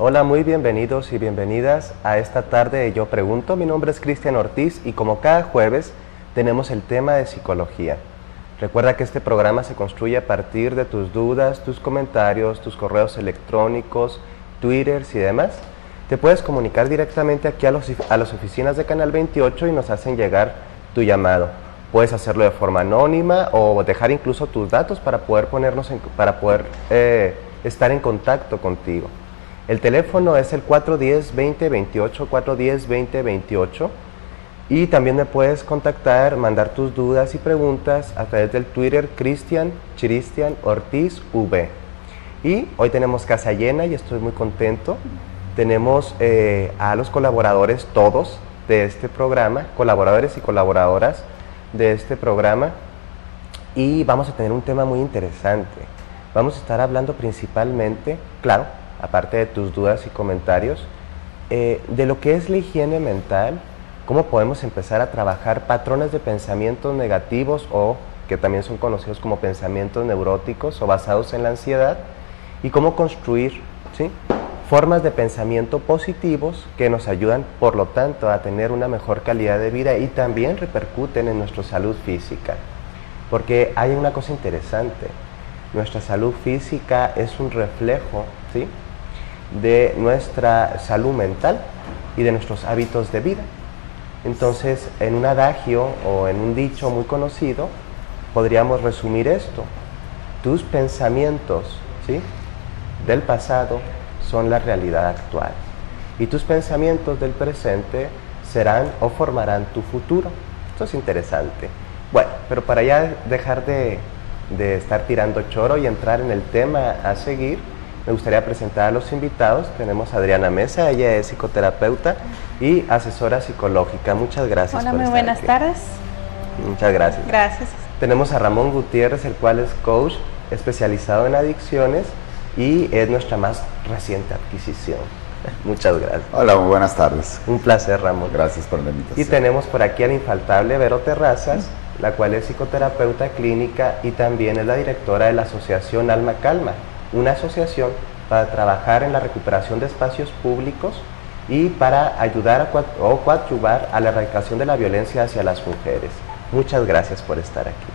Hola, muy bienvenidos y bienvenidas a esta tarde de Yo Pregunto. Mi nombre es Cristian Ortiz y como cada jueves tenemos el tema de psicología. Recuerda que este programa se construye a partir de tus dudas, tus comentarios, tus correos electrónicos, twitters y demás. Te puedes comunicar directamente aquí a las oficinas de Canal 28 y nos hacen llegar tu llamado. Puedes hacerlo de forma anónima o dejar incluso tus datos para poder estar en contacto contigo. El teléfono es el 410-2028, 410-2028, y también me puedes contactar, mandar tus dudas y preguntas a través del Twitter Cristian Ortiz V. Y hoy tenemos casa llena y estoy muy contento. Tenemos a los colaboradores todos de este programa, colaboradores y colaboradoras de este programa, y vamos a tener un tema muy interesante. Vamos a estar hablando principalmente, claro, aparte de tus dudas y comentarios, de lo que es la higiene mental, cómo podemos empezar a trabajar patrones de pensamientos negativos o que también son conocidos como pensamientos neuróticos o basados en la ansiedad, y cómo construir, ¿sí?, formas de pensamiento positivos que nos ayudan, por lo tanto, a tener una mejor calidad de vida y también repercuten en nuestra salud física. Porque hay una cosa interesante, nuestra salud física es un reflejo, ¿sí?, de nuestra salud mental y de nuestros hábitos de vida. Entonces, en un adagio o en un dicho muy conocido, podríamos resumir esto: tus pensamientos, ¿sí?, del pasado son la realidad actual, y tus pensamientos del presente serán o formarán tu futuro. Esto es interesante. Bueno, pero para ya dejar de estar tirando choro y entrar en el tema a seguir, me gustaría presentar a los invitados. Tenemos a Adriana Mesa, ella es psicoterapeuta y asesora psicológica. Muchas gracias. Hola, por muy estar buenas aquí. tardes. Muchas gracias. Gracias. Tenemos a Ramón Gutiérrez, el cual es coach especializado en adicciones y es nuestra más reciente adquisición. Muchas gracias. Hola, muy buenas tardes. Un placer, Ramón. Gracias por la invitación. Y tenemos por aquí a la infaltable Vero Terrazas, la cual es psicoterapeuta clínica y también es la directora de la asociación Alma Calma, una asociación para trabajar en la recuperación de espacios públicos y para ayudar o coadyuvar a la erradicación de la violencia hacia las mujeres. Muchas gracias por estar aquí.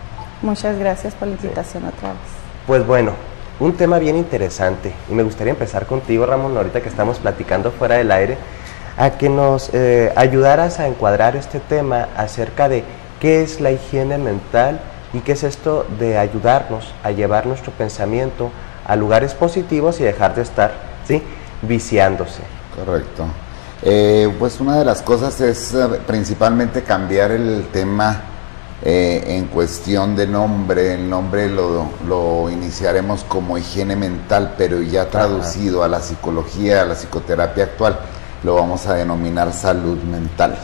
Muchas gracias por la invitación otra vez. Pues bueno, un tema bien interesante, y me gustaría empezar contigo, Ramón, ahorita que estamos platicando fuera del aire, a que nos ayudaras a encuadrar este tema acerca de qué es la higiene mental y qué es esto de ayudarnos a llevar nuestro pensamiento a lugares positivos y dejar de estar, ¿sí?, viciándose. Correcto. Pues una de las cosas es principalmente cambiar el tema en cuestión de nombre. El nombre lo iniciaremos como higiene mental, pero ya traducido a la psicología, a la psicoterapia actual, lo vamos a denominar salud mental.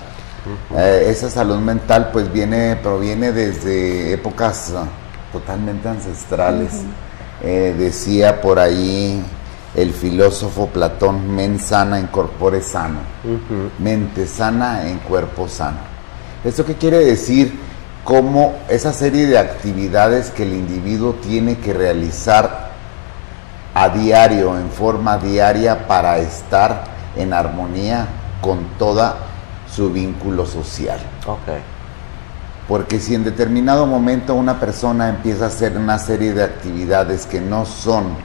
Esa salud mental pues proviene desde épocas totalmente ancestrales. Decía por ahí el filósofo Platón: men sana in corpore sano, mente sana en cuerpo sano. ¿Esto qué quiere decir? Como esa serie de actividades que el individuo tiene que realizar a diario, en forma diaria, para estar en armonía con toda su vínculo social. Okay. Porque si en determinado momento una persona empieza a hacer una serie de actividades que no son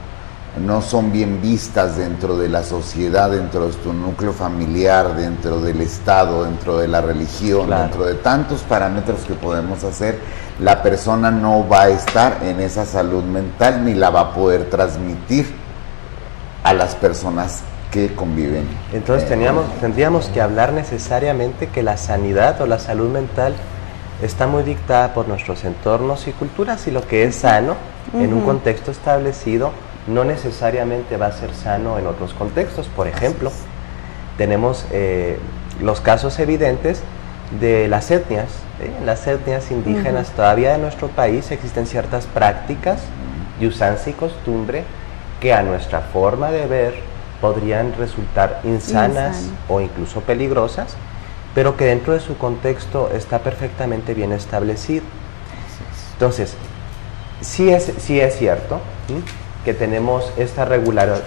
bien vistas dentro de la sociedad, dentro de su núcleo familiar, dentro del Estado, dentro de la religión, claro, dentro de tantos parámetros que podemos hacer, la persona no va a estar en esa salud mental ni la va a poder transmitir a las personas que conviven. Entonces tendríamos que hablar necesariamente que la sanidad o la salud mental está muy dictada por nuestros entornos y culturas, y lo que es sano en un contexto establecido no necesariamente va a ser sano en otros contextos. Por ejemplo, tenemos los casos evidentes de las etnias. En las etnias indígenas todavía de nuestro país existen ciertas prácticas y usanza y costumbre que a nuestra forma de ver podrían resultar insanas o incluso peligrosas, pero que dentro de su contexto está perfectamente bien establecido. Entonces, sí es cierto que tenemos esta regularidad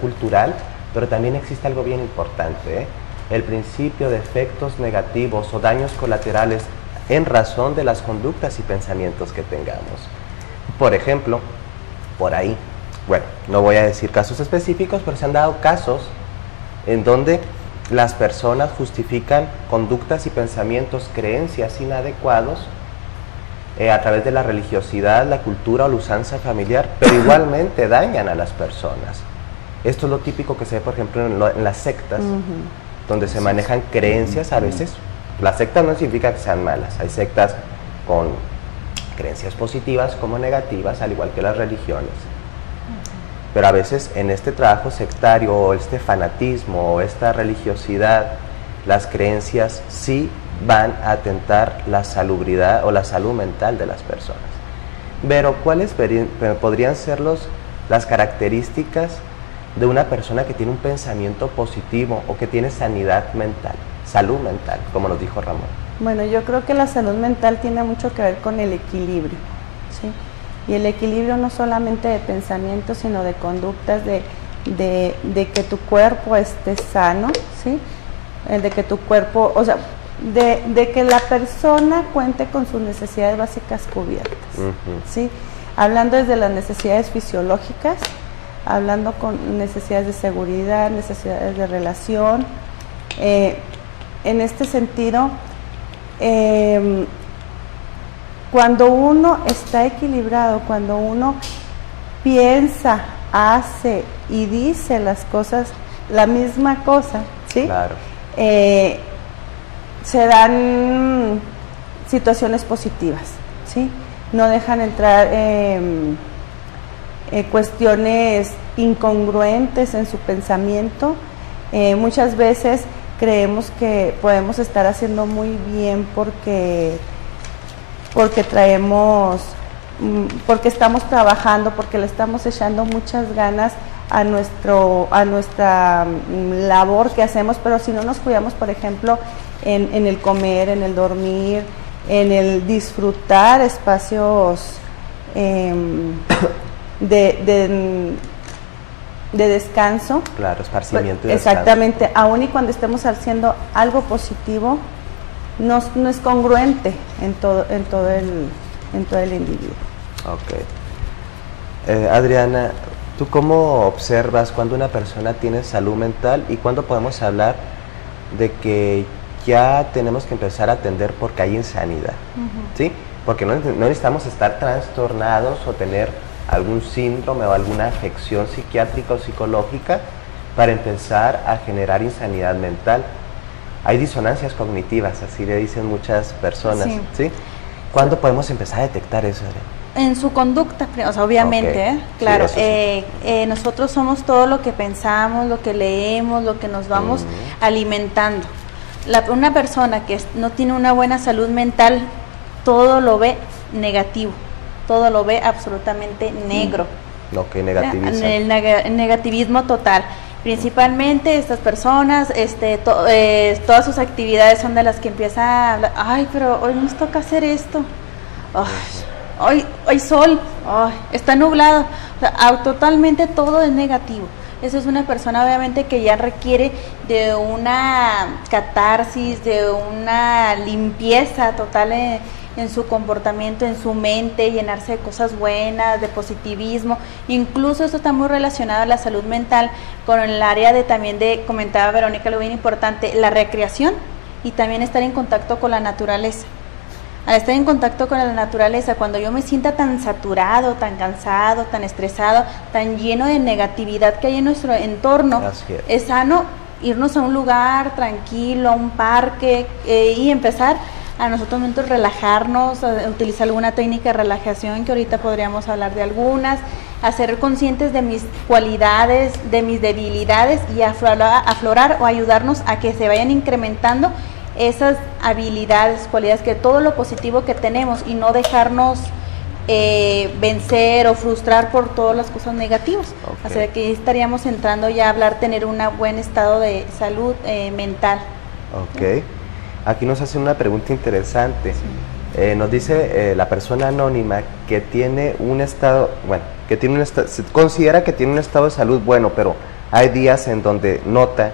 cultural, pero también existe algo bien importante, ¿eh? El principio de efectos negativos o daños colaterales en razón de las conductas y pensamientos que tengamos. Por ejemplo, por ahí, bueno, no voy a decir casos específicos, pero se han dado casos en donde las personas justifican conductas y pensamientos, creencias inadecuados a través de la religiosidad, la cultura o la usanza familiar, pero igualmente dañan a las personas. Esto es lo típico que se ve, por ejemplo, en las sectas, donde se manejan creencias a veces. Las sectas no significa que sean malas, hay sectas con creencias positivas como negativas, al igual que las religiones. Pero a veces en este trabajo sectario, o este fanatismo, o esta religiosidad, las creencias sí van a atentar la salubridad o la salud mental de las personas. Pero ¿cuáles podrían ser las características de una persona que tiene un pensamiento positivo o que tiene sanidad mental, salud mental, como nos dijo Ramón? Bueno, yo creo que la salud mental tiene mucho que ver con el equilibrio, ¿sí? Y el equilibrio no solamente de pensamientos, sino de conductas, de que tu cuerpo esté sano, ¿sí? De que tu cuerpo, o sea, de que la persona cuente con sus necesidades básicas cubiertas, ¿sí? Hablando desde las necesidades fisiológicas, hablando con necesidades de seguridad, necesidades de relación. En este sentido, cuando uno está equilibrado, cuando uno piensa, hace y dice las cosas, la misma cosa, ¿sí? Claro. Se dan situaciones positivas, ¿sí? No dejan entrar cuestiones incongruentes en su pensamiento. Muchas veces creemos que podemos estar haciendo muy bien porque estamos trabajando, porque le estamos echando muchas ganas a nuestra labor que hacemos, pero si no nos cuidamos, por ejemplo, en el comer, en el dormir, en el disfrutar espacios de descanso. Claro, esparcimiento y descanso. Exactamente, aun y cuando estemos haciendo algo positivo, no es congruente en todo el individuo. Ok. Adriana, ¿tú cómo observas cuando una persona tiene salud mental y cuándo podemos hablar de que ya tenemos que empezar a atender porque hay insanidad? ¿Sí? Porque no necesitamos estar trastornados o tener algún síndrome o alguna afección psiquiátrica o psicológica para empezar a generar insanidad mental. Hay disonancias cognitivas, así le dicen muchas personas, ¿sí? ¿Cuándo podemos empezar a detectar eso, Adriana? En su conducta, o sea, obviamente, Okay. Claro, Sí, nosotros somos todo lo que pensamos, lo que leemos, lo que nos vamos alimentando. Una persona que no tiene una buena salud mental, todo lo ve negativo, todo lo ve absolutamente negro. Ok, negativiza. El negativismo total. Principalmente estas personas, todas sus actividades son de las que empieza a hablar, ay, pero hoy nos toca hacer esto, hoy sol, está nublado, o sea, totalmente todo es negativo. Eso es una persona obviamente que ya requiere de una catarsis, de una limpieza total en su comportamiento, en su mente, llenarse de cosas buenas, de positivismo. Incluso esto está muy relacionado a la salud mental con el área comentaba Verónica, lo bien importante, la recreación y también estar en contacto con la naturaleza. Al estar en contacto con la naturaleza, cuando yo me sienta tan saturado, tan cansado, tan estresado, tan lleno de negatividad que hay en nuestro entorno, es sano irnos a un lugar tranquilo, a un parque y empezar a nosotros mismos relajarnos, a utilizar alguna técnica de relajación que ahorita podríamos hablar de algunas, a ser conscientes de mis cualidades, de mis debilidades y aflorar o ayudarnos a que se vayan incrementando esas habilidades, cualidades, que todo lo positivo que tenemos y no dejarnos vencer o frustrar por todas las cosas negativas. O sea que estaríamos entrando ya a hablar, tener un buen estado de salud mental. Ok. Aquí nos hacen una pregunta interesante. Nos dice la persona anónima que tiene un estado, bueno, que tiene un se considera que tiene un estado de salud bueno, pero hay días en donde nota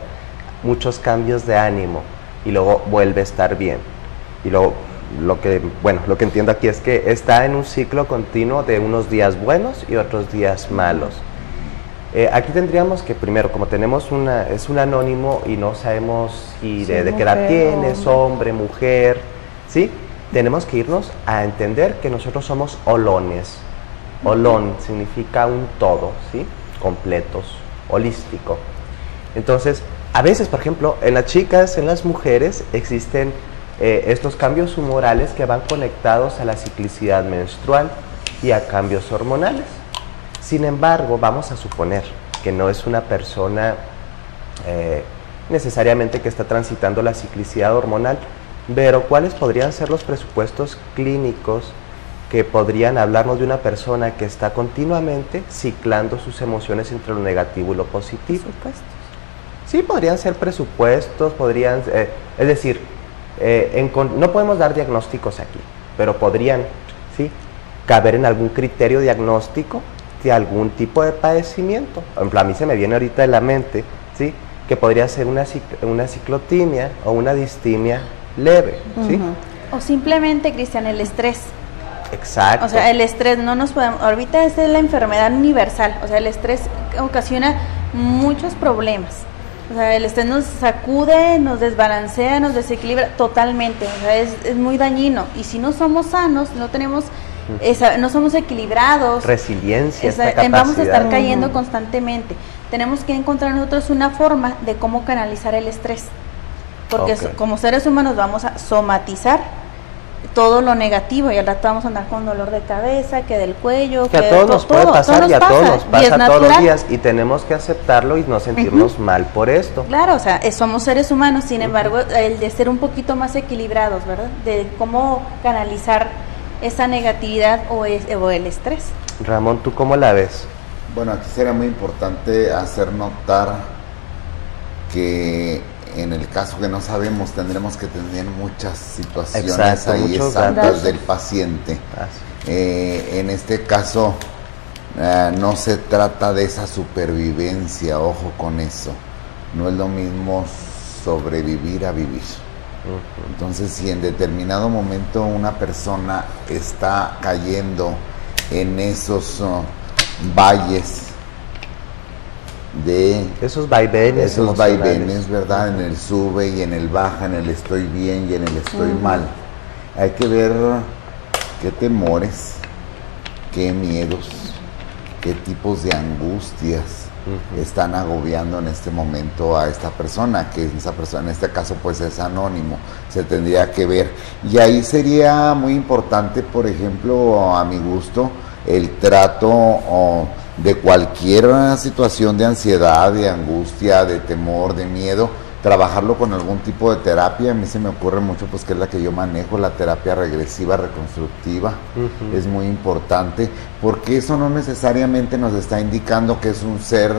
muchos cambios de ánimo y luego vuelve a estar bien. Y luego, lo que entiendo aquí es que está en un ciclo continuo de unos días buenos y otros días malos. Aquí tendríamos que primero, como es un anónimo y no sabemos si de qué edad tiene, es hombre, mujer, ¿sí? Tenemos que irnos a entender que nosotros somos holones. Holón significa un todo, ¿sí? Completos, holístico. Entonces, a veces, por ejemplo, en las chicas, en las mujeres, existen estos cambios humorales que van conectados a la ciclicidad menstrual y a cambios hormonales. Sin embargo, vamos a suponer que no es una persona necesariamente que está transitando la ciclicidad hormonal, pero ¿cuáles podrían ser los presupuestos clínicos que podrían hablarnos de una persona que está continuamente ciclando sus emociones entre lo negativo y lo positivo? Presupuestos. Sí, podrían ser presupuestos, es decir, no podemos dar diagnósticos aquí, pero podrían, ¿sí?, caber en algún criterio diagnóstico de algún tipo de padecimiento. Por ejemplo, a mí se me viene ahorita en la mente, ¿sí?, que podría ser una ciclotimia o una distimia leve, ¿sí? O simplemente, Cristian, el estrés. Exacto. O sea, el estrés no nos podemos... Ahorita esta es la enfermedad universal. O sea, el estrés ocasiona muchos problemas. O sea, el estrés nos sacude, nos desbalancea, nos desequilibra totalmente. O sea, es muy dañino. Y si no somos sanos, no tenemos... no somos equilibrados. Resiliencia, esta capacidad. Vamos a estar cayendo constantemente. Tenemos que encontrar nosotros una forma de cómo canalizar el estrés. Porque como seres humanos vamos a somatizar todo lo negativo y al rato vamos a andar con dolor de cabeza, que del cuello, que a todos nos puede pasar y a todos nos pasa todos los días y tenemos que aceptarlo y no sentirnos mal por esto. Claro, o sea, somos seres humanos, sin embargo, el de ser un poquito más equilibrados, ¿verdad? De cómo canalizar esa negatividad o el estrés. Ramón, ¿tú cómo la ves? Bueno, aquí sería muy importante hacer notar que en el caso que no sabemos, tendremos que tener muchas situaciones ahí exactas del paciente. En este caso, no se trata de esa supervivencia, ojo con eso. No es lo mismo sobrevivir a vivir. Entonces, si en determinado momento una persona está cayendo en esos valles de esos vaivenes, ¿verdad? En el sube y en el baja, en el estoy bien y en el estoy mal. Hay que ver qué temores, qué miedos, qué tipos de angustias están agobiando en este momento a esta persona, que esa persona en este caso pues es anónimo, se tendría que ver. Y ahí sería muy importante, por ejemplo, a mi gusto, el trato de cualquier situación de ansiedad, de angustia, de temor, de miedo, trabajarlo con algún tipo de terapia. A mí se me ocurre mucho, pues, que es la que yo manejo, la terapia regresiva reconstructiva. Es muy importante, porque eso no necesariamente nos está indicando que es un ser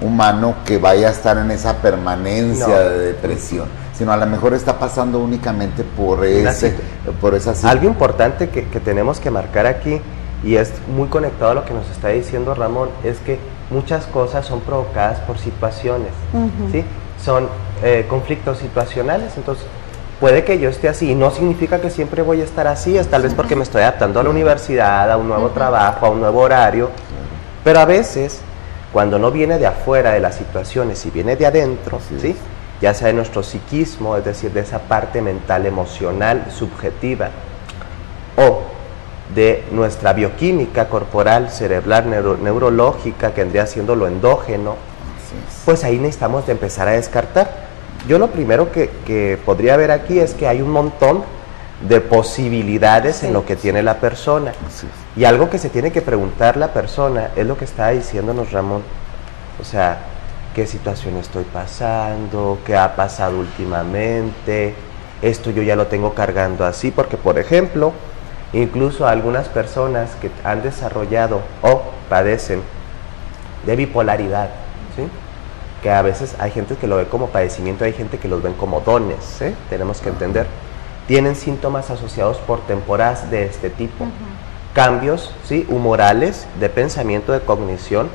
humano que vaya a estar en esa permanencia de depresión, sino a lo mejor está pasando únicamente por esa situación. Algo importante que tenemos que marcar aquí, y es muy conectado a lo que nos está diciendo Ramón, es que muchas cosas son provocadas por situaciones, ¿sí? Son conflictos situacionales. Entonces, puede que yo esté así, y no significa que siempre voy a estar así, es tal vez porque me estoy adaptando a la universidad, a un nuevo trabajo, a un nuevo horario, pero a veces, cuando no viene de afuera de las situaciones y viene de adentro, ¿sí?, ya sea de nuestro psiquismo, es decir, de esa parte mental, emocional, subjetiva, o de nuestra bioquímica corporal, cerebral, neurológica, que vendría siendo lo endógeno, pues ahí necesitamos de empezar a descartar. Yo lo primero que podría ver aquí es que hay un montón de posibilidades en lo que tiene la persona. Y algo que se tiene que preguntar la persona es lo que está diciéndonos Ramón. O sea, ¿qué situación estoy pasando? ¿Qué ha pasado últimamente? Esto yo ya lo tengo cargando así, porque, por ejemplo, incluso algunas personas que han desarrollado o padecen de bipolaridad, ¿sí?, que a veces hay gente que lo ve como padecimiento, hay gente que los ven como dones, ¿sí? Tenemos que entender tienen síntomas asociados por temporadas de este tipo. Cambios, ¿sí?, humorales, de pensamiento, de cognición,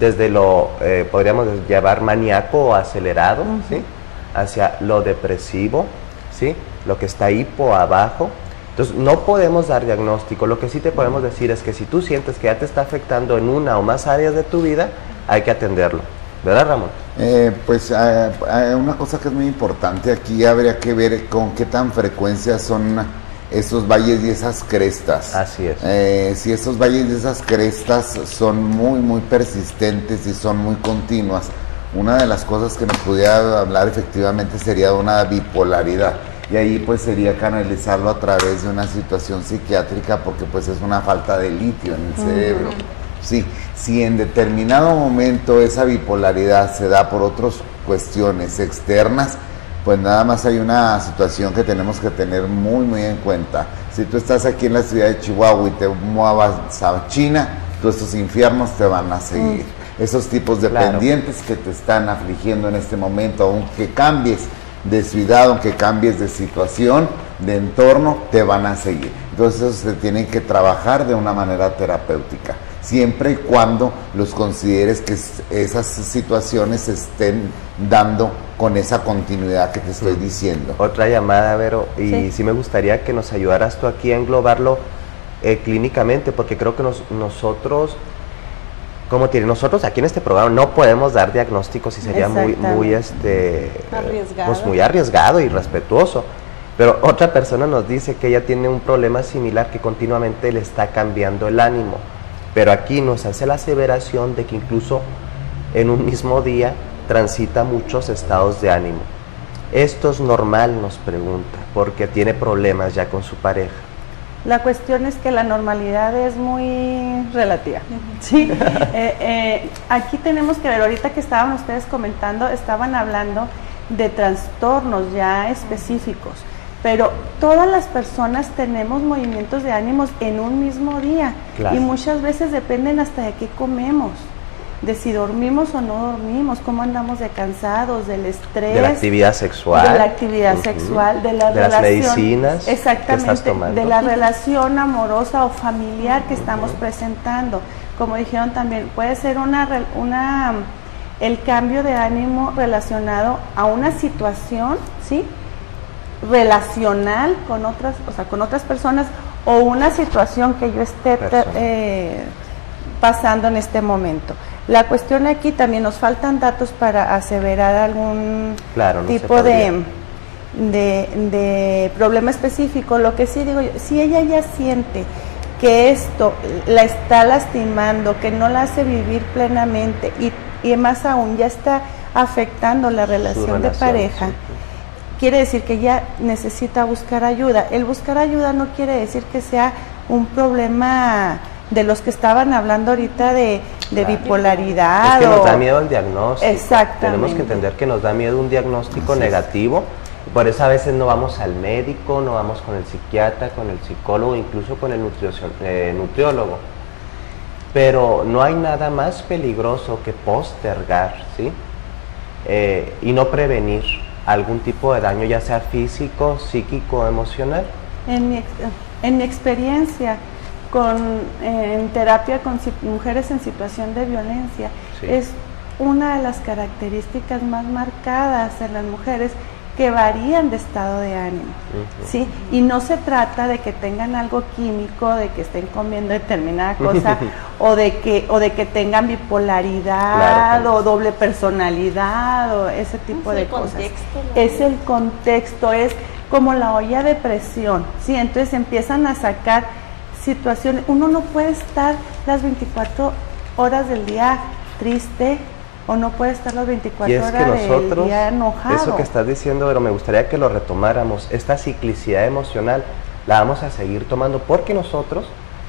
desde lo, podríamos llamar maníaco o acelerado, ¿sí?, hacia lo depresivo, ¿sí?, lo que está hipo abajo. Entonces, no podemos dar diagnóstico. Lo que sí te podemos decir es que si tú sientes que ya te está afectando en una o más áreas de tu vida, hay que atenderlo. ¿Verdad, Ramón? Una cosa que es muy importante aquí, habría que ver con qué tan frecuencia son esos valles y esas crestas. Así es. Si esos valles y esas crestas son muy persistentes y son muy continuas, una de las cosas que nos pudiera hablar efectivamente sería de una bipolaridad. Y ahí pues sería canalizarlo a través de una situación psiquiátrica, porque pues es una falta de litio en el cerebro. Sí, si en determinado momento esa bipolaridad se da por otras cuestiones externas, pues nada más hay una situación que tenemos que tener muy en cuenta. Si tú estás aquí en la ciudad de Chihuahua y te muevas a China, todos estos infiernos te van a seguir. Esos tipos de pendientes que te están afligiendo en este momento, aunque cambies de ciudad, aunque cambies de situación, de entorno, te van a seguir. Entonces eso se tiene que trabajar de una manera terapéutica, siempre y cuando los consideres que esas situaciones se estén dando con esa continuidad que te estoy diciendo. Otra llamada, Vero, y sí me gustaría que nos ayudaras tú aquí a englobarlo clínicamente, porque creo que nosotros aquí en este programa no podemos dar diagnósticos y sería muy arriesgado. Muy arriesgado y irrespetuoso. Pero otra persona nos dice que ella tiene un problema similar, que continuamente le está cambiando el ánimo. Pero aquí nos hace la aseveración de que incluso en un mismo día transita muchos estados de ánimo. ¿Esto es normal?, nos pregunta, porque tiene problemas ya con su pareja. La cuestión es que la normalidad es muy relativa, ¿sí? Aquí tenemos que ver, ahorita que estaban ustedes comentando, estaban hablando de trastornos ya específicos, pero todas las personas tenemos movimientos de ánimos en un mismo día, y muchas veces dependen hasta de qué comemos, de si dormimos o no dormimos, cómo andamos de cansados, del estrés, de la actividad sexual, de la relación, las medicinas, exactamente, que estás tomando, de la relación amorosa o familiar que estamos presentando. Como dijeron también, puede ser el cambio de ánimo relacionado a una situación, ¿sí?, relacional con otras personas, o una situación que yo esté pasando en este momento. La cuestión aquí también nos faltan datos para aseverar algún tipo de problema específico. Lo que sí digo yo, si ella ya siente que esto la está lastimando, que no la hace vivir plenamente y más aún ya está afectando la relación de pareja, quiere decir que ya necesita buscar ayuda. El buscar ayuda no quiere decir que sea un problema de los que estaban hablando ahorita de bipolaridad. Es que nos da miedo el diagnóstico. Exactamente. Tenemos que entender que nos da miedo un diagnóstico negativo. Por eso a veces no vamos al médico, no vamos con el psiquiatra, con el psicólogo, incluso con el nutriólogo. Pero no hay nada más peligroso que postergar, ¿sí? Y no prevenir algún tipo de daño, ya sea físico, psíquico, emocional. En mi experiencia en terapia con mujeres en situación de violencia, es una de las características más marcadas en las mujeres, que varían de estado de ánimo, ¿sí? Y no se trata de que tengan algo químico, de que estén comiendo determinada cosa, o de que tengan bipolaridad, o doble personalidad, o ese tipo de cosas. Es el contexto, es como la olla de presión, ¿sí? Entonces empiezan a sacar situaciones. Uno no puede estar las 24 horas del día triste, o no puede estar las 24 horas del día enojado. Eso que estás diciendo, pero me gustaría que lo retomáramos. Esta ciclicidad emocional la vamos a seguir tomando, porque nosotros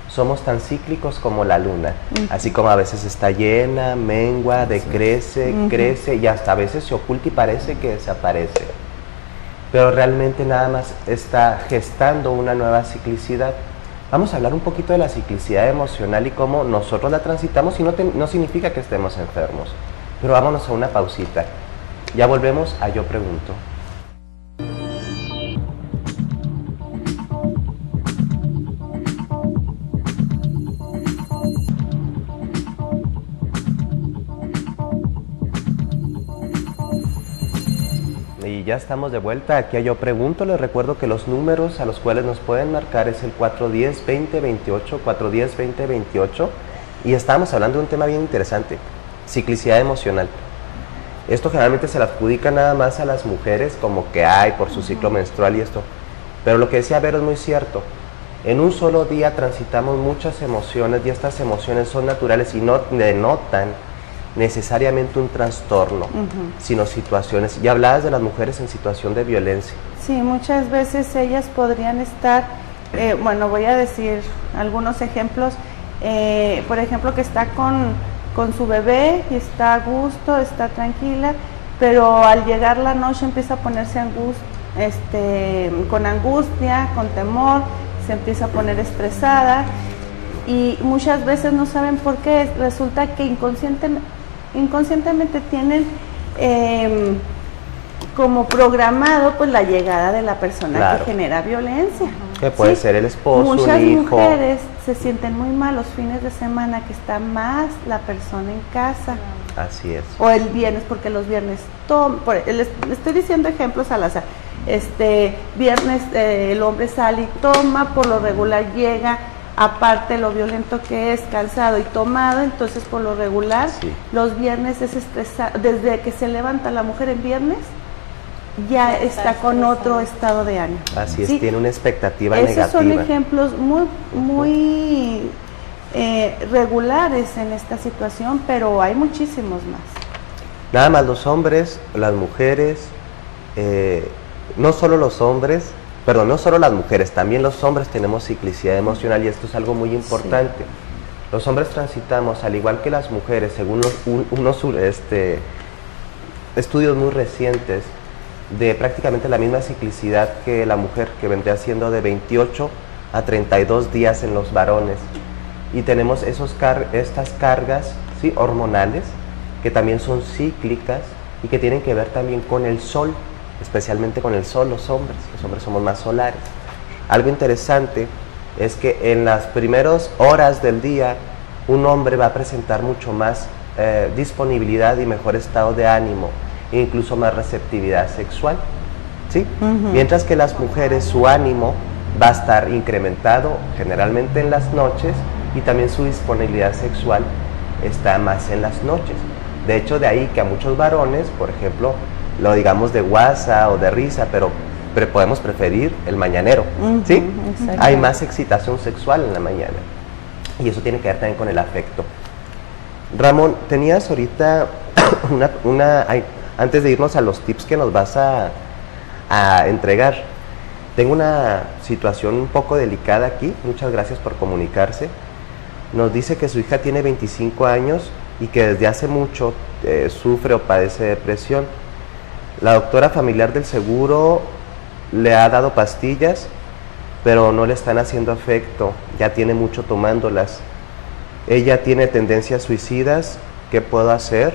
somos tan cíclicos como la luna. Así como a veces está llena, mengua, decrece, crece, y hasta a veces se oculta y parece que desaparece. Pero realmente nada más está gestando una nueva ciclicidad. Vamos a hablar un poquito de la ciclicidad emocional y cómo nosotros la transitamos, y no significa que estemos enfermos. Pero vámonos a una pausita. Ya volvemos a Yo Pregunto. ya estamos de vuelta aquí a Yo Pregunto. Les recuerdo que los números a los cuales nos pueden marcar es el 410-2028, 410-2028, y estamos hablando de un tema bien interesante, ciclicidad emocional. Esto generalmente se le adjudica nada más a las mujeres, como que hay por su ciclo menstrual y esto, pero lo que decía Vero es muy cierto. En un solo día transitamos muchas emociones y estas emociones son naturales y no denotan necesariamente un trastorno, sino situaciones. Y hablabas de las mujeres en situación de violencia. Sí, muchas veces ellas podrían estar, bueno, voy a decir algunos ejemplos, por ejemplo, que está con su bebé y está a gusto, está tranquila, pero al llegar la noche empieza a ponerse con angustia, con temor, se empieza a poner estresada y muchas veces no saben por qué. Resulta que inconscientemente tienen como programado pues la llegada de la persona, claro, que genera violencia. Que puede ser el esposo, muchas un hijo. Mujeres se sienten muy mal los fines de semana que está más la persona en casa. Así es. O el viernes, porque los viernes les estoy diciendo ejemplos al azar. Viernes el hombre sale y toma, por lo regular llega, aparte lo violento que es, cansado y tomado, entonces por lo regular los viernes es estresado. Desde que se levanta la mujer el viernes ya está con otro estado de ánimo. Así es, tiene una expectativa negativa. Esos son ejemplos muy regulares en esta situación, pero hay muchísimos más. Nada más los hombres, las mujeres, no solo los hombres, perdón, no solo las mujeres, también los hombres tenemos ciclicidad emocional y esto es algo muy importante. Sí. Los hombres transitamos, al igual que las mujeres, según unos estudios muy recientes, de prácticamente la misma ciclicidad que la mujer, que vendría siendo de 28 a 32 días en los varones. Y tenemos estas cargas, ¿sí?, hormonales, que también son cíclicas y que tienen que ver también con el sol, especialmente con el sol. Los hombres somos más solares. Algo interesante es que en las primeras horas del día un hombre va a presentar mucho más disponibilidad y mejor estado de ánimo, e incluso más receptividad sexual, ¿sí? Mientras que las mujeres, su ánimo va a estar incrementado generalmente en las noches y también su disponibilidad sexual está más en las noches. De hecho, de ahí que a muchos varones, por ejemplo, lo digamos de guasa o de risa, pero podemos preferir el mañanero, ¿sí? Hay más excitación sexual en la mañana y eso tiene que ver también con el afecto. Ramón, tenías ahorita antes de irnos a los tips que nos vas a entregar, tengo una situación un poco delicada aquí. Muchas gracias por comunicarse. Nos dice que su hija tiene 25 años y que desde hace mucho sufre o padece depresión. La doctora familiar del seguro le ha dado pastillas, pero no le están haciendo efecto, ya tiene mucho tomándolas. Ella tiene tendencias suicidas. ¿Qué puedo hacer?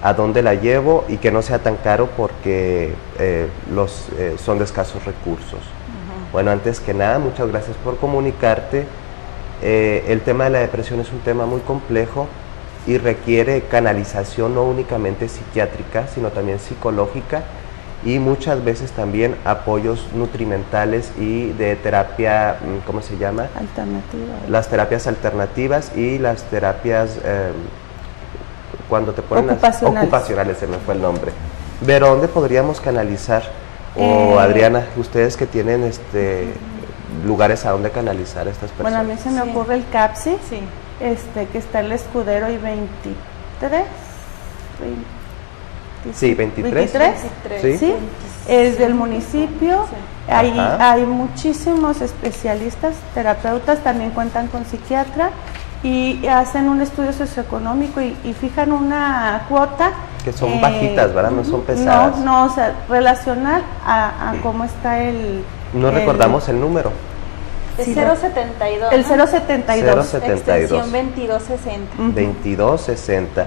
¿A dónde la llevo? Y que no sea tan caro porque son de escasos recursos. Bueno, antes que nada, muchas gracias por comunicarte. El tema de la depresión es un tema muy complejo y requiere canalización no únicamente psiquiátrica, sino también psicológica y muchas veces también apoyos nutrimentales y de terapia, ¿cómo se llama? Alternativa. Las terapias alternativas y las terapias, cuando te ponen ocupacionales, se me fue el nombre. ¿Pero dónde podríamos canalizar? O Adriana, ustedes que tienen lugares a donde canalizar a estas personas. Bueno, a mí se me ocurre el CAPSI, que está en el Escudero y 23. Sí, 23. ¿Sí? Es del municipio. Sí. Hay muchísimos especialistas, terapeutas, también cuentan con psiquiatra y hacen un estudio socioeconómico y fijan una cuota. Que son bajitas, ¿verdad? No son pesadas. No, o sea, relacional a cómo está el... No recordamos el número. Es 072. El 072. Extensión 2260. 2260.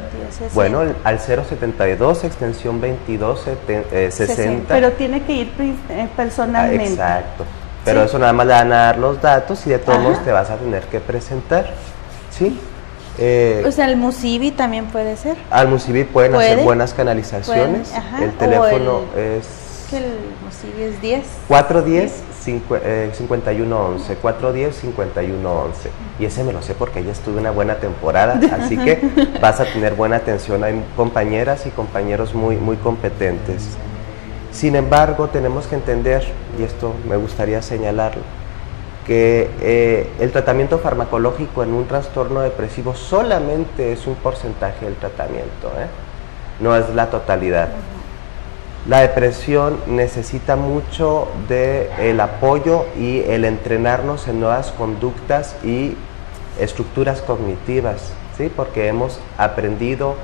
Bueno, al 072, extensión 2260. Pero tiene que ir personalmente. Exacto. Pero eso nada más le van a dar los datos y de todos modos te vas a tener que presentar. ¿Sí? O sea, el Musivi también puede ser. Al Musivi pueden hacer buenas canalizaciones. El teléfono es que el sigue es 10. 410-5111, 410-5111. Y ese me lo sé porque ya estuve una buena temporada, así que vas a tener buena atención. Hay compañeras y compañeros muy, muy competentes. Sin embargo, tenemos que entender, y esto me gustaría señalarlo, que el tratamiento farmacológico en un trastorno depresivo solamente es un porcentaje del tratamiento, no es la totalidad. La depresión necesita mucho del apoyo y el entrenarnos en nuevas conductas y estructuras cognitivas, ¿sí? Porque hemos aprendido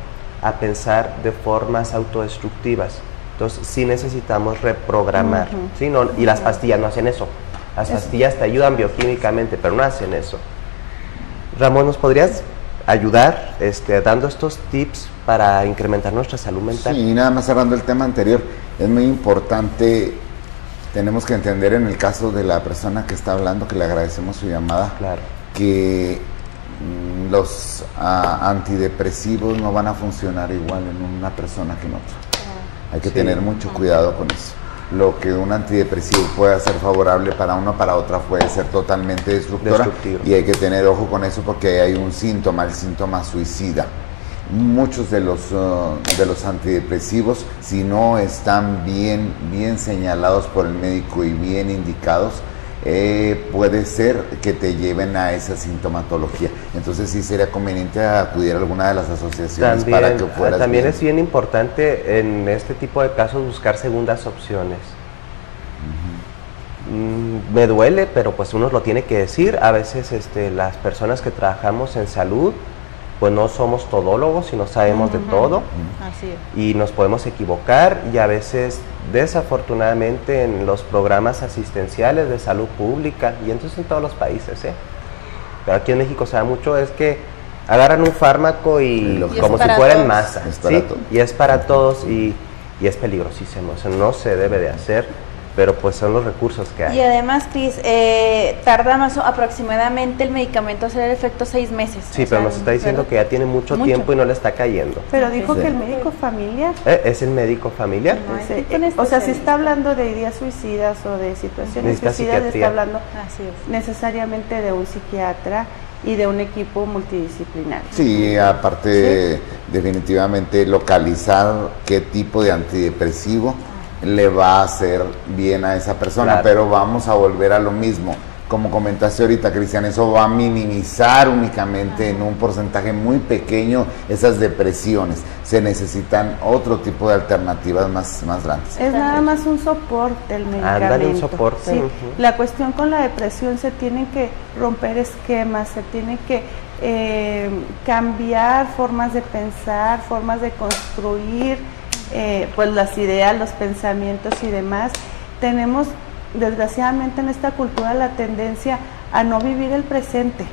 a pensar de formas autodestructivas. Entonces sí necesitamos reprogramar, ¿sí? No, y las pastillas no hacen eso. Las pastillas te ayudan bioquímicamente, pero no hacen eso. Ramón, ¿nos podrías ayudar dando estos tips para incrementar nuestra salud mental? Sí, nada más cerrando el tema anterior, es muy importante, tenemos que entender en el caso de la persona que está hablando, que le agradecemos su llamada, claro, que los antidepresivos no van a funcionar igual en una persona que en otra. Hay que tener mucho cuidado con eso. Lo que un antidepresivo puede ser favorable para uno, para otra puede ser totalmente destructivo. Y hay que tener ojo con eso porque hay un síntoma, el síntoma suicida. Muchos de los antidepresivos, si no están bien señalados por el médico y bien indicados, puede ser que te lleven a esa sintomatología. Entonces sí sería conveniente acudir a alguna de las asociaciones también, para que fueras también bien. Es bien importante en este tipo de casos buscar segundas opciones. Me duele, pero pues uno lo tiene que decir. A veces las personas que trabajamos en salud pues no somos todólogos y no sabemos de todo. Así es. Y nos podemos equivocar y a veces desafortunadamente en los programas asistenciales de salud pública y entonces en todos los países, pero aquí en México se da mucho, es que agarran un fármaco y como si fuera en masa, ¿sí? Y es para todos y es peligrosísimo, eso no se debe de hacer, pero pues son los recursos que hay. Y además, Cris, tarda más aproximadamente el medicamento hacer el efecto 6 meses. Sí, pero nos está diciendo que ya tiene mucho tiempo y no le está cayendo. Pero dijo que el médico familiar. ¿Es el médico familiar? O sea, si está hablando de ideas suicidas o de situaciones suicidas, está hablando necesariamente de un psiquiatra y de un equipo multidisciplinario. Sí, aparte definitivamente localizar qué tipo de antidepresivo le va a hacer bien a esa persona, claro. Pero vamos a volver a lo mismo. Como comentaste ahorita, Cristian, eso va a minimizar únicamente en un porcentaje muy pequeño esas depresiones. Se necesitan otro tipo de alternativas más grandes. Es nada más un soporte el medicamento. Ándale, un soporte. Sí. La cuestión con la depresión, se tienen que romper esquemas, se tiene que cambiar formas de pensar, formas de construir pues las ideas, los pensamientos y demás. Tenemos desgraciadamente en esta cultura la tendencia a no vivir el presente,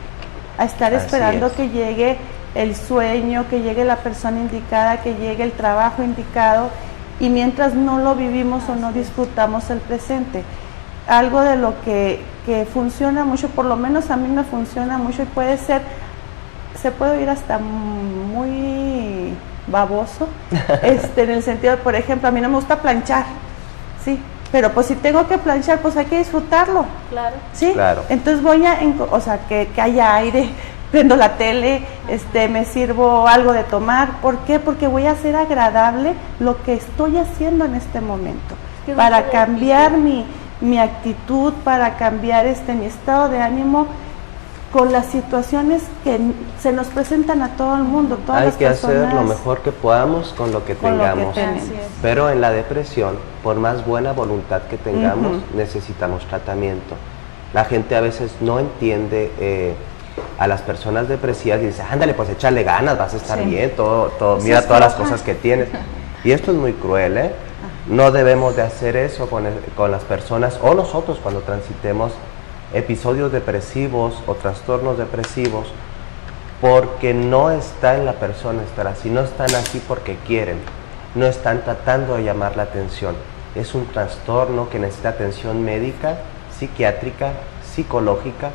a estar esperando que llegue el sueño, que llegue la persona indicada, que llegue el trabajo indicado, y mientras no lo vivimos o no disfrutamos el presente. Algo de lo que funciona mucho, por lo menos a mí me funciona mucho, y se puede oír hasta muy baboso, en el sentido de, por ejemplo, a mí no me gusta planchar, ¿sí? Pero pues si tengo que planchar, pues hay que disfrutarlo. Claro. ¿Sí? Claro. Entonces que haya aire, prendo la tele, me sirvo algo de tomar. ¿Por qué? Porque voy a hacer agradable lo que estoy haciendo en este momento. Para cambiar mi actitud, para cambiar mi estado de ánimo con las situaciones que se nos presentan a todo el mundo. Hay que hacer lo mejor que podamos con lo que tengamos. Pero en la depresión, por más buena voluntad que tengamos, necesitamos tratamiento. La gente a veces no entiende a las personas depresivas y dice, ándale, pues échale ganas, vas a estar bien, mira todas las cosas que tienes. Y esto es muy cruel, No debemos de hacer eso con las personas, o nosotros cuando transitemos episodios depresivos o trastornos depresivos, porque no está en la persona estar así, no están así porque quieren, no están tratando de llamar la atención. Es un trastorno que necesita atención médica, psiquiátrica, psicológica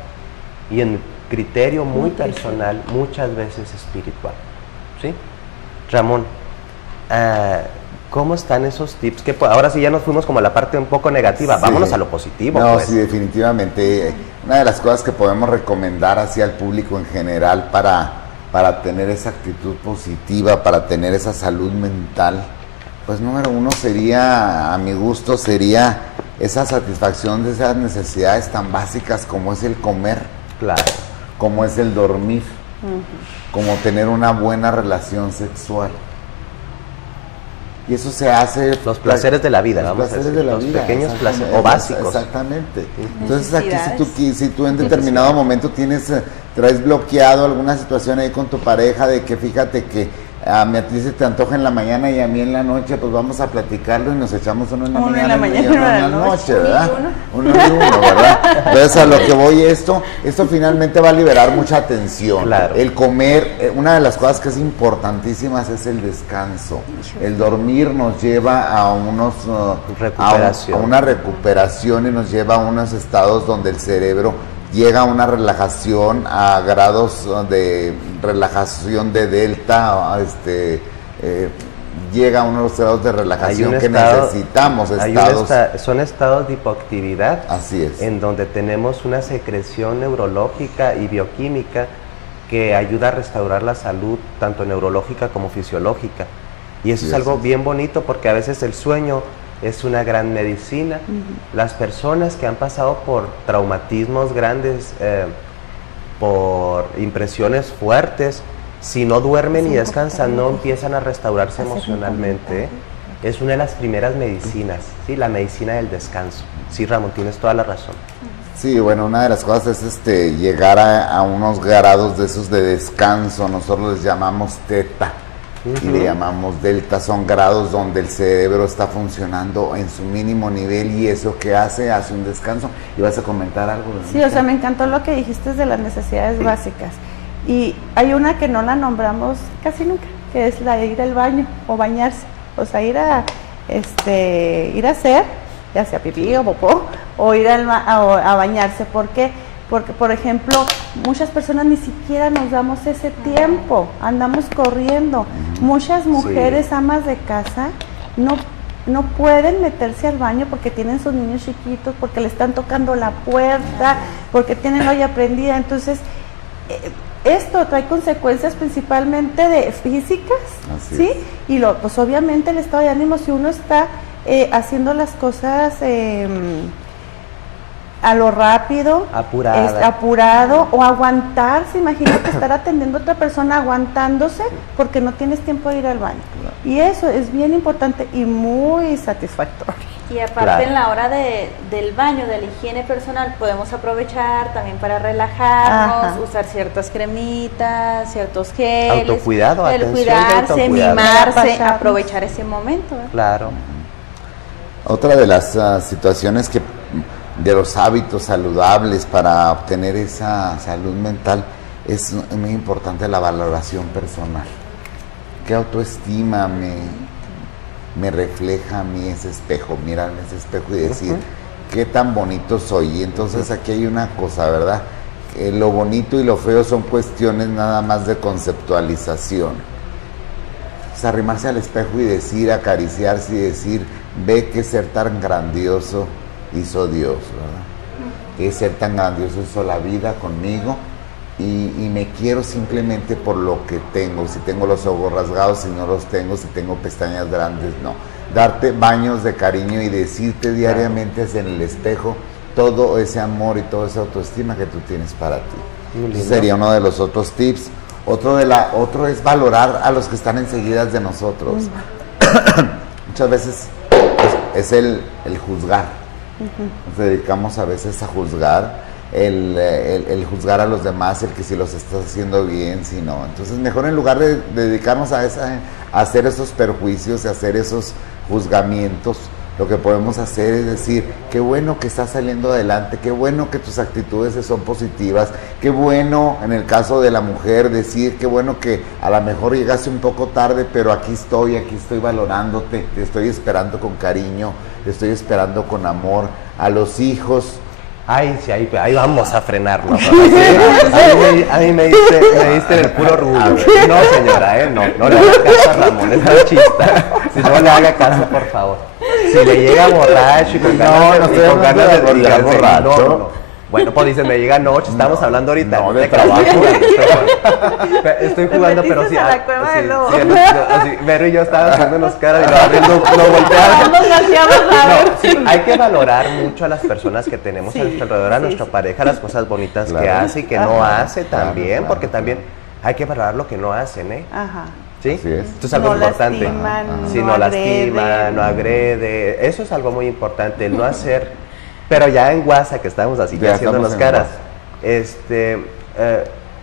y en criterio muy personal, muchas veces espiritual. ¿Sí? Ramón, ¿Cómo están esos tips? Que ahora sí ya nos fuimos como a la parte un poco negativa, Sí. vámonos a lo positivo. No, pues. sí, definitivamente. Una de las cosas que podemos recomendar hacia el público en general para tener esa actitud positiva, para tener esa salud mental, pues número uno sería, a mi gusto, sería esa satisfacción de esas necesidades tan básicas como es el comer, Claro. como es el dormir, como tener una buena relación sexual. Y eso se hace... Los placeres de la vida, los vamos a placeres decir, de la los vida, pequeños exactamente, placeres, o básicos. Exactamente. Entonces aquí Necesidades. si tú en determinado momento traes bloqueado alguna situación ahí con tu pareja de que fíjate que a ti se te antoja en la mañana y a mí en la noche, pues vamos a platicarlo y nos echamos uno en la mañana y uno en la noche, ¿verdad? Uno y uno, ¿verdad? Entonces a lo que voy esto finalmente va a liberar mucha tensión. Claro. El comer, una de las cosas que es importantísimas es el descanso. El dormir nos lleva a unos Recuperación. a una recuperación y nos lleva a unos estados donde el cerebro llega a una relajación a grados de relajación de delta, llega a unos grados de relajación que necesitamos. Son estados de hipoactividad. Así es. En donde tenemos una secreción neurológica y bioquímica que ayuda a restaurar la salud, tanto neurológica como fisiológica. Y eso es algo bien bonito porque a veces el sueño es una gran medicina. Las personas que han pasado por traumatismos grandes, por impresiones fuertes, si no duermen y descansan, no empiezan a restaurarse emocionalmente. Es una de las primeras medicinas, ¿sí? La medicina del descanso. Sí, Ramón, tienes toda la razón. Sí, bueno, una de las cosas es llegar a unos grados de esos de descanso. Nosotros les llamamos teta. Y le llamamos delta, son grados donde el cerebro está funcionando en su mínimo nivel y eso que hace un descanso. ¿Y vas a comentar algo? Sí, o sea, me encantó lo que dijiste de las necesidades básicas. Y hay una que no la nombramos casi nunca, que es la de ir al baño o bañarse. O sea, ir a hacer, ya sea pipí o popó, o ir a bañarse. ¿Por qué? Porque, por ejemplo, muchas personas ni siquiera nos damos ese tiempo, andamos corriendo. Muchas mujeres, amas de casa, no pueden meterse al baño porque tienen sus niños chiquitos, porque le están tocando la puerta, porque tienen la olla prendida. Entonces, esto trae consecuencias principalmente de físicas, Así ¿sí? es. Y pues obviamente el estado de ánimo, si uno está haciendo las cosas a lo rápido, apurado o aguantarse, imagínate estar atendiendo a otra persona aguantándose porque no tienes tiempo de ir al baño. Y eso es bien importante y muy satisfactorio. Y aparte en la hora del baño, de la higiene personal, podemos aprovechar también para relajarnos, usar ciertas cremitas, ciertos geles. Autocuidado, el atención de cuidarse, autocuidado. mimarse, aprovechar ese momento. Claro. Otra de las situaciones de los hábitos saludables para obtener esa salud mental es muy importante la valoración personal. ¿Qué autoestima me refleja a mí ese espejo? Mirarme ese espejo y decir, qué tan bonito soy. Y entonces aquí hay una cosa, ¿verdad? Lo bonito y lo feo son cuestiones nada más de conceptualización. Es arrimarse al espejo y decir, acariciarse y decir, ve qué ser tan grandioso hizo Dios, ¿verdad? Qué ser tan grandioso hizo la vida conmigo y me quiero simplemente por lo que tengo. Si tengo los ojos rasgados, si no los tengo, si tengo pestañas grandes, no. Darte baños de cariño y decirte diariamente en el espejo todo ese amor y toda esa autoestima que tú tienes para ti. Ese sería uno de los otros tips. Otro es valorar a los que están enseguida de nosotros. Muchas veces es el juzgar. Nos dedicamos a veces a juzgar, el juzgar a los demás, el que si los estás haciendo bien, si no. Entonces mejor en lugar de dedicarnos a hacer esos perjuicios, a hacer esos juzgamientos, lo que podemos hacer es decir, qué bueno que estás saliendo adelante, qué bueno que tus actitudes son positivas, qué bueno, en el caso de la mujer, decir, qué bueno que a lo mejor llegaste un poco tarde, pero aquí estoy valorándote, te estoy esperando con cariño, te estoy esperando con amor. A los hijos, Ay, sí, ahí vamos a frenarlo. A mí me diste en el puro rubio. No, señora, no le hagas caso a Ramón, es machista. sí, No le haga caso, por favor. Si le llega borracho y con ganas no con ganas de llegar borracho. no. Bueno, pues dice, me llega noche, estamos hablando ahorita. No, de trabajo. Estoy jugando, pero sí. A la cueva del lobo. Así, Vero y yo estábamos haciéndonos cara y lo volteamos. Sí, hay que valorar mucho a las personas que tenemos a nuestro alrededor, a nuestra pareja, las cosas bonitas que hace y que no hace también, porque también hay que valorar lo que no hacen, ¿eh? Ajá. ¿Sí? Así es. Esto es algo importante. Si no lastima, no agrede. Eso es algo muy importante, el no hacer. Pero ya en WhatsApp, que estamos así ya haciéndonos caras,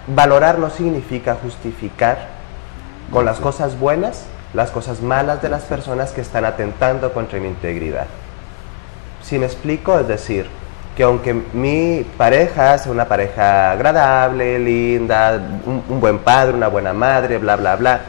valorar no significa justificar con las cosas buenas las cosas malas de las personas que están atentando contra mi integridad. Si me explico, es decir, que aunque mi pareja sea una pareja agradable, linda, un buen padre, una buena madre, bla, bla, bla,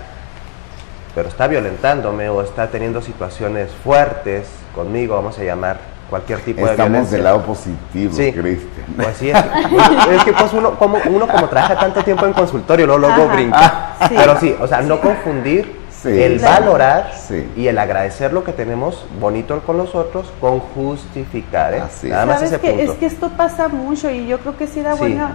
pero está violentándome o está teniendo situaciones fuertes conmigo, vamos a llamar cualquier tipo de violencia. Estamos del lado positivo, sí. Cristian. Pues sí, es que pues uno como trabaja tanto tiempo en consultorio, luego brinca. Sí. Pero sí, o sea, no confundir el valorar y el agradecer lo que tenemos bonito con los otros con justificar, ¿eh? Nada más ese punto. Es que esto pasa mucho y yo creo que sí da buena,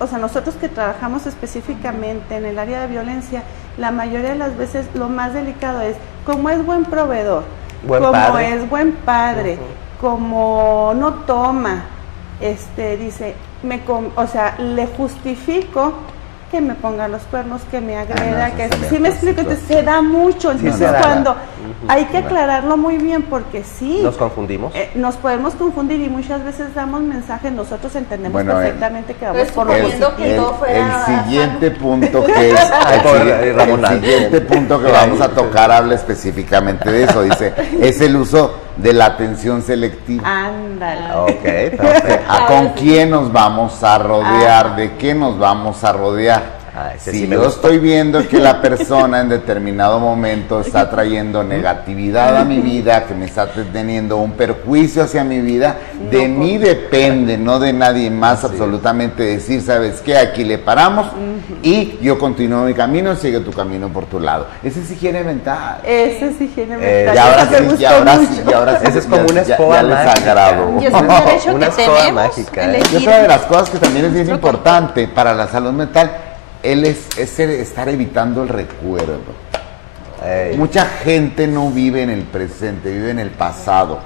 o sea, nosotros que trabajamos específicamente en el área de violencia, la mayoría de las veces lo más delicado es, como es buen proveedor, como es buen padre, como no toma, dice, o sea, le justifico que me ponga los cuernos, que me agreda, que sí me explico, entonces se da mucho, entonces cuando hay que aclararlo muy bien porque sí. Nos confundimos. Nos podemos confundir y muchas veces damos mensajes, nosotros entendemos perfectamente que vamos por lo positivo. El siguiente punto que es, el siguiente punto que vamos a tocar habla específicamente de eso, dice, es el uso de la atención selectiva. Ándale. Ok, perfecto. ¿Con quién nos vamos a rodear? ¿De qué nos vamos a rodear? Si yo estoy viendo que la persona en determinado momento está trayendo negatividad a mi vida, que me está teniendo un perjuicio hacia mi vida, de mí depende, no de nadie más, absolutamente decir, ¿sabes qué? Aquí le paramos y yo continúo mi camino, sigue tu camino por tu lado. Ese es higiene mental. Ese es higiene mental. Y ahora sí. Ese es como una escoba mágica. Y es un derecho que tenemos. Mágica, y otra de las cosas que también es bien importante para la salud mental, es estar evitando el recuerdo. Mucha gente no vive en el presente, vive en el pasado,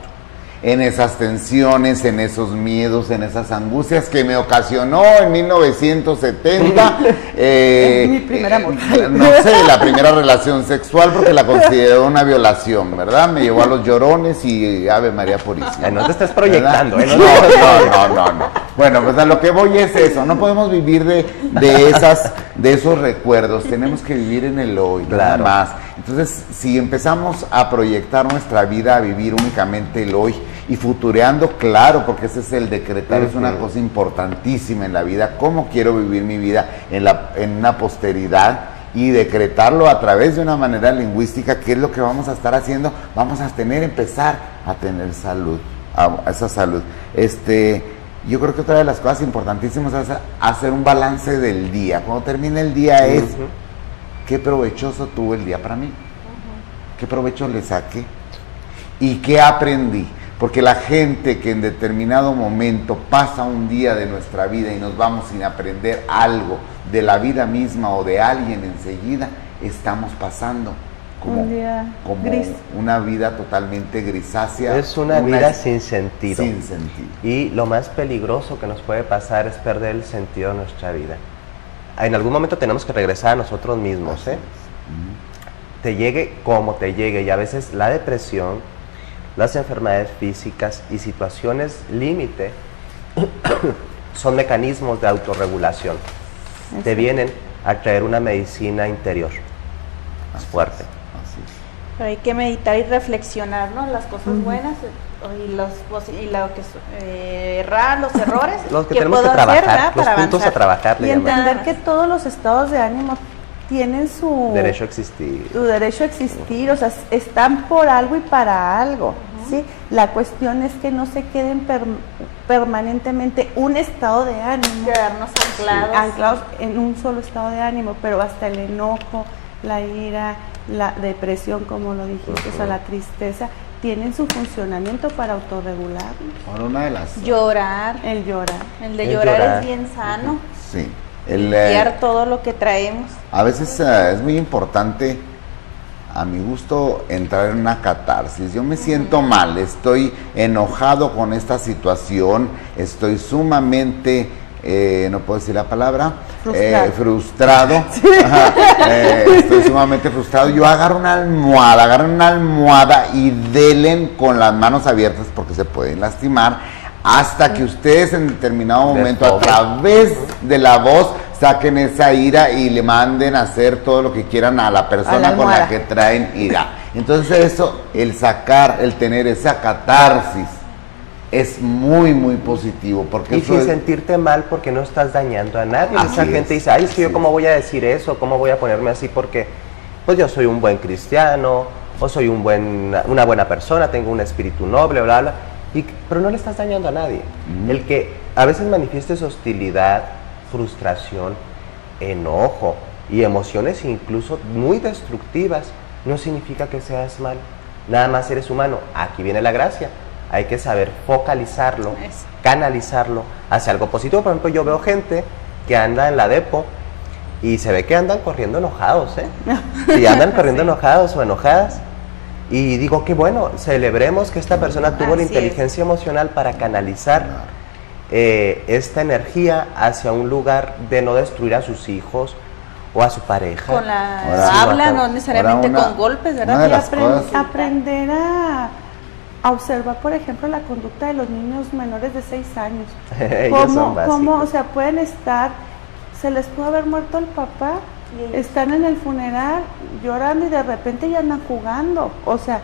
en esas tensiones, en esos miedos, en esas angustias que me ocasionó en 1970 mi primer amor. No sé, la primera relación sexual, porque la consideró una violación, ¿verdad? Me llevó a los llorones y Ave María Purísima. No te estás proyectando, ¿eh? No. Bueno, pues a lo que voy es eso, no podemos vivir de esos recuerdos, tenemos que vivir en el hoy, nada más. Entonces, si empezamos a proyectar nuestra vida, a vivir únicamente el hoy y futureando, claro, porque ese es el decretar, es una cosa importantísima en la vida, cómo quiero vivir mi vida en una posteridad y decretarlo a través de una manera lingüística, que es lo que vamos a estar haciendo, vamos a empezar a tener salud, esa salud. Yo creo que otra de las cosas importantísimas es hacer un balance del día. Cuando termine el día es, ¿qué provechoso tuvo el día para mí? ¿Qué provecho le saqué? ¿Y qué aprendí? Porque la gente que en determinado momento pasa un día de nuestra vida y nos vamos sin aprender algo de la vida misma o de alguien enseguida, estamos pasando como una vida totalmente grisácea. Es una vida sin sentido. Sin sentido. Y lo más peligroso que nos puede pasar es perder el sentido de nuestra vida. En algún momento tenemos que regresar a nosotros mismos, ¿eh? Te llegue como te llegue, y a veces la depresión, las enfermedades físicas y situaciones límite son mecanismos de autorregulación. Te vienen a traer una medicina interior más fuerte. Pero hay que meditar y reflexionar, ¿no? Las cosas buenas errar, los errores los que tenemos que trabajar, los puntos a trabajar. Y entender que todos los estados de ánimo tienen su derecho a existir. Su derecho a existir, o sea, están por algo y para algo, ¿sí? La cuestión es que no se queden permanentemente un estado de ánimo. Quedarnos anclados en un solo estado de ánimo, pero hasta el enojo, la ira, la depresión, como lo dijiste, o sea, la tristeza, tienen su funcionamiento para autorregular. Ahora una de las... Llorar. El llorar. El de El llorar llorar. es bien sano. Sí. Limpiar todo lo que traemos. A veces es muy importante, a mi gusto, entrar en una catarsis. Yo me siento mal, estoy enojado con esta situación, estoy sumamente, no puedo decir la palabra, frustrado. Ajá, estoy sumamente frustrado. Yo agarro una almohada y delen con las manos abiertas porque se pueden lastimar. Hasta que ustedes en determinado momento, a través de la voz, saquen esa ira y le manden a hacer todo lo que quieran a la persona con la que traen ira. Entonces eso, el sacar, el tener esa catarsis, es muy, muy positivo. Porque y sin sentirte mal porque no estás dañando a nadie. Así Esa gente dice, ay, es que yo cómo voy a decir eso, cómo voy a ponerme así porque pues yo soy un buen cristiano, o soy una buena persona, tengo un espíritu noble, bla, bla. Pero no le estás dañando a nadie. El que a veces manifiestes hostilidad, frustración, enojo y emociones incluso muy destructivas, no significa que seas mal. Nada más eres humano. Aquí viene la gracia. Hay que saber focalizarlo, canalizarlo hacia algo positivo. Por ejemplo, yo veo gente que anda en la depo y se ve que andan corriendo enojados, y andan corriendo enojados o enojadas. Y digo que bueno, celebremos que esta persona tuvo la inteligencia emocional para canalizar esta energía hacia un lugar de no destruir a sus hijos o a su pareja. Con la habla, no necesariamente con golpes, ¿verdad? Y aprender a observar, por ejemplo, la conducta de los niños menores de 6 años. Ellos son básicos. ¿Cómo, o sea, pueden estar, se les pudo haber muerto el papá, están en el funeral llorando y de repente ya andan jugando? O sea,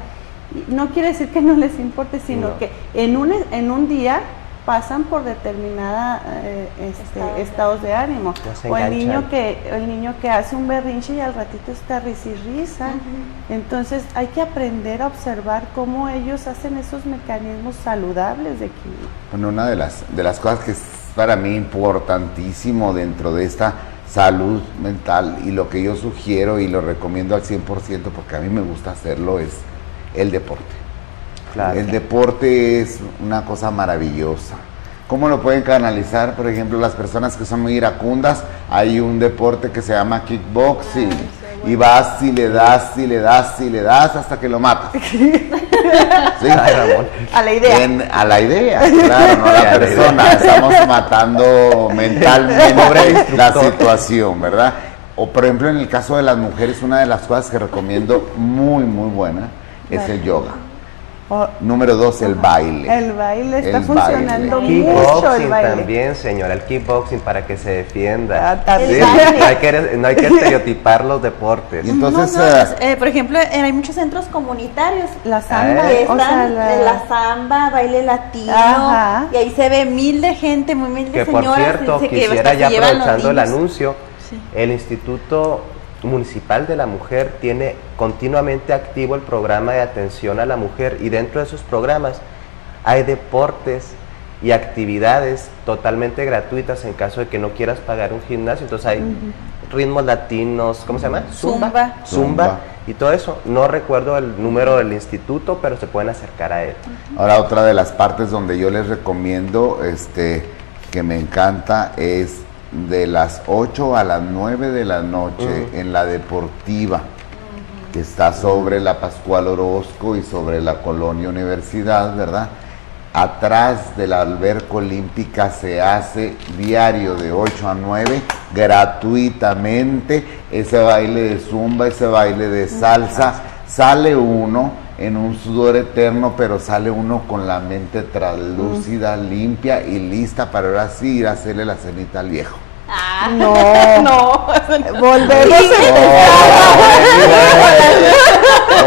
no quiere decir que no les importe, sino que en un día pasan por determinada estados de ánimo. O el niño que hace un berrinche y al ratito está risa y risa. Entonces hay que aprender a observar cómo ellos hacen esos mecanismos saludables de equilibrio. Bueno, una de las cosas que es para mí importantísimo dentro de esta salud mental y lo que yo sugiero y lo recomiendo al 100% porque a mí me gusta hacerlo es el deporte. Claro. El deporte es una cosa maravillosa. ¿Cómo lo pueden canalizar? Por ejemplo, las personas que son muy iracundas, hay un deporte que se llama kickboxing. Y vas y le das y le das y le das hasta que lo matas. ¿Sí? Ay, Ramón. A la idea. A la idea, claro, no a la persona. Estamos matando mentalmente la situación, ¿verdad? O por ejemplo, en el caso de las mujeres, una de las cosas que recomiendo muy, muy buena es el yoga. Número 2, el baile. El baile está funcionando mucho. Kickboxing El baile también, señora, el kickboxing para que se defienda. Sí, no hay que estereotipar los deportes. Y entonces, por ejemplo, hay muchos centros comunitarios. La samba, que están la samba, baile latino, y ahí se ve mil de gente, muy mil de que señoras. por cierto, quisiera ya aprovechando el anuncio, el Instituto Municipal de la Mujer tiene continuamente activo el programa de atención a la mujer y dentro de esos programas hay deportes y actividades totalmente gratuitas en caso de que no quieras pagar un gimnasio. Entonces hay ritmos latinos, ¿cómo se llama? Zumba y todo eso. No recuerdo el número del instituto, pero se pueden acercar a él. Ahora otra de las partes donde yo les recomiendo, que me encanta, es de las 8 a las 9 de la noche en la Deportiva, que está sobre la Pascual Orozco y sobre la Colonia Universidad, ¿verdad? Atrás de la alberca olímpica se hace diario de 8 a 9 gratuitamente ese baile de zumba, ese baile de salsa. Sale uno en un sudor eterno, pero sale uno con la mente translúcida, limpia y lista para ahora sí ir a hacerle la cenita al viejo. No, Volvemos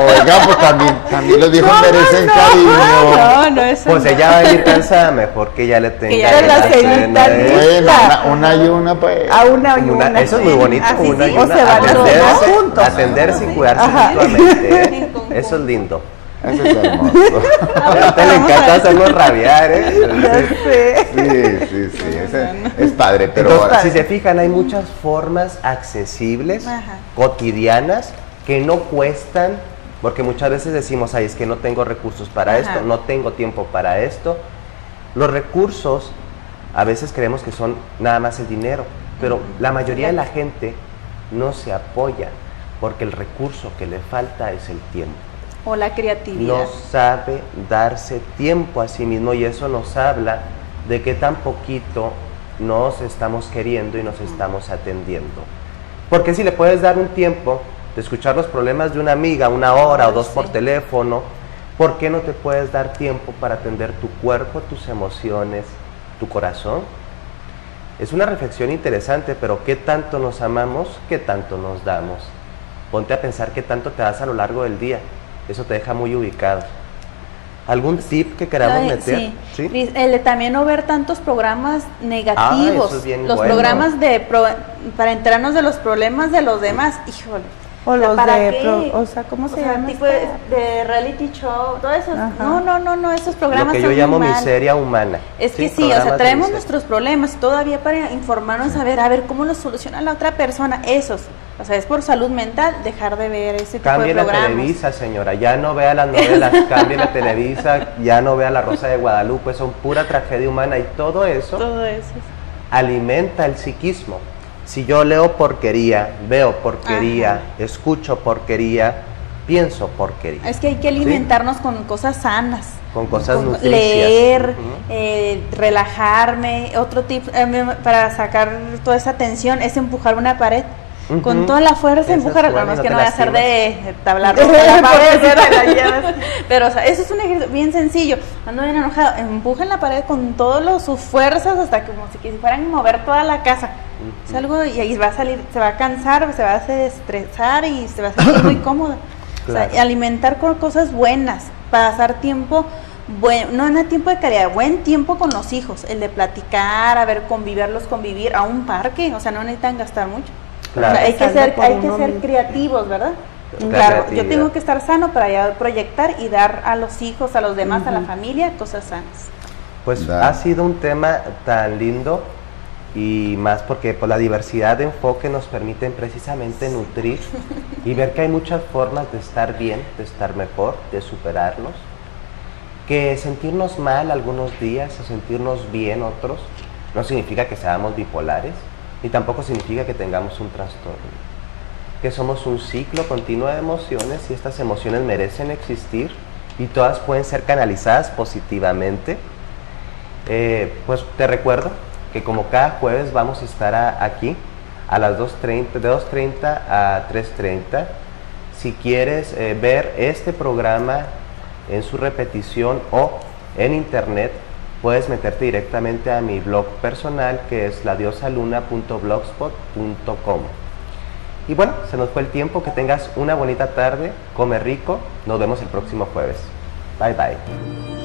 Oiga, pues también los viejos merecen cariño. No, eso pues ella va a ir cansada, mejor que ya le tenga la cenita lista. Bueno, una y una, pues. A una y una. Eso es muy bonito, una y o una. se van a juntos. Atenderse y cuidarse mutuamente. Eso es lindo. Eso es hermoso. Ahorita le encanta hacernos rabiar, Sí, es padre, pero entonces, si se fijan, hay muchas formas accesibles, Ajá. cotidianas, que no cuestan, porque muchas veces decimos, ay, es que no tengo recursos para Ajá. esto, no tengo tiempo para esto. Los recursos, a veces creemos que son nada más el dinero, pero la mayoría de la gente no se apoya, porque el recurso que le falta es el tiempo. O la creatividad. No sabe darse tiempo a sí mismo, y eso nos habla de que tan poquito nos estamos queriendo y nos estamos atendiendo. Porque si le puedes dar un tiempo de escuchar los problemas de una amiga, 1 hora o 2 por Sí. teléfono, ¿por qué no te puedes dar tiempo para atender tu cuerpo, tus emociones, tu corazón? Es una reflexión interesante, pero ¿qué tanto nos amamos? ¿Qué tanto nos damos? Ponte a pensar qué tanto te das a lo largo del día. Eso te deja muy ubicado. ¿Algún tip que queramos meter? Sí. ¿Sí? El de también no ver tantos programas negativos. eso es bien los bueno. programas para enterarnos de los problemas de los demás. Híjole. O los ¿para de, qué? o sea, ¿cómo se O sea, llama? tipo de reality show, todo eso. Ajá. No, esos Lo programas que yo son llamo muy mal. miseria humana. Es que sí, o programas sea, de traemos miseria. nuestros problemas todavía para informarnos, a ver cómo los soluciona la otra persona, esos. O sea, es por salud mental dejar de ver ese tipo Cambie de la programas. Televisa, señora, ya no vea las novelas, cambie la Televisa, ya no vea La Rosa de Guadalupe, son pura tragedia humana, y todo eso Todo eso. alimenta el psiquismo. Si yo leo porquería, veo porquería, Ajá. escucho porquería, pienso porquería. Es que hay que alimentarnos con cosas sanas. Con cosas nutricias. Leer, Ujú. relajarme. Otro tip para sacar toda esa tensión es empujar una pared. Ujú. Con toda la fuerza Esa es empujar, buena, no es no que te no voy a hacer lastimas. de tablar la pared, ¿verdad? Pero o sea, eso es un ejercicio bien sencillo. Cuando viene enojado, empujen la pared con todas sus fuerzas hasta que como si fueran a mover toda la casa. Ujú. Es algo, y ahí va a salir, se va a cansar, se va a desestresar y se va a sentir muy cómodo. Claro. O sea, alimentar con cosas buenas, pasar tiempo bueno, no en el tiempo de calidad, buen tiempo con los hijos, el de platicar, a ver, convivir a un parque, o sea, no necesitan gastar mucho. Claro. O sea, hay que Empezando ser, por hay que uno ser mismo. creativos, ¿verdad? La Claro, yo creatividad. tengo que estar sano para ya proyectar y dar a los hijos, a los demás, a la familia, cosas sanas. Pues Da. ha sido un tema tan lindo, y más porque pues, la diversidad de enfoque nos permite precisamente nutrir y ver que hay muchas formas de estar bien, de estar mejor, de superarnos, que sentirnos mal algunos días o sentirnos bien otros no significa que seamos bipolares, ni tampoco significa que tengamos un trastorno, que somos un ciclo continuo de emociones, y estas emociones merecen existir y todas pueden ser canalizadas positivamente. Pues te recuerdo que como cada jueves vamos a estar aquí a las 2:30, de 2:30 a 3:30. Si quieres ver este programa en su repetición o en internet, puedes meterte directamente a mi blog personal, que es ladiosaluna.blogspot.com. Y bueno, se nos fue el tiempo. Que tengas una bonita tarde, come rico, nos vemos el próximo jueves. Bye bye.